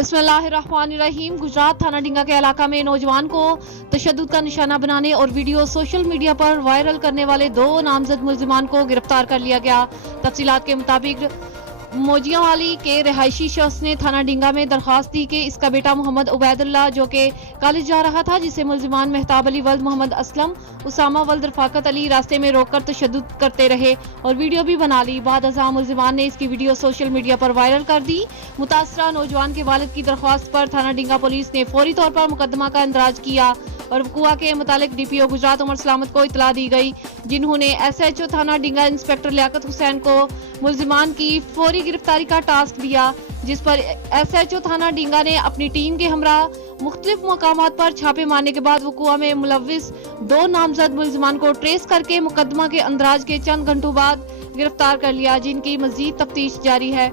बिस्मिल्लाहिर्रहमानिर्रहीम। गुजरात थाना डींगा के इलाका में नौजवान को तशद्दुद का निशाना बनाने और वीडियो सोशल मीडिया पर वायरल करने वाले 2 नामजद मुल्जिमान को गिरफ्तार कर लिया गया। तफसीलात के मुताबिक मोजियावाली के रिहायशी शख्स ने थाना डींगा में दरखास्त दी कि इसका बेटा मोहम्मद उबैदुल्लाह जो कि कॉलेज जा रहा था, जिसे मुल्जिमान मेहताब अली वल्द मोहम्मद असलम, उसामा वल्द रफाकत अली रास्ते में रोककर तशद्दुद करते रहे और वीडियो भी बना ली। बाद अज़ां मुल्जिमान ने इसकी वीडियो सोशल मीडिया पर वायरल कर दी। मुतासरा नौजवान के वालिद की दरख्वास्त पर थाना डींगा पुलिस ने फौरी तौर पर मुकदमा का इंदराज किया और वक़ुआ के मुतालिक DPO गुजरात उमर सलामत को इतला दी गई, जिन्होंने SHO थाना डींगा इंस्पेक्टर लियाकत हुसैन को मुल्जिमान की फौरी गिरफ्तारी का टास्क दिया, जिस पर SHO थाना डींगा ने अपनी टीम के हमरा मुख्तलिफ मकामात पर छापे मारने के बाद वक़ुआ में मुलव्विस 2 नामजद मुल्जिमान को ट्रेस करके मुकदमा के अंदराज के चंद घंटों बाद गिरफ्तार कर लिया, जिनकी मजीद तफ्तीश जारी है।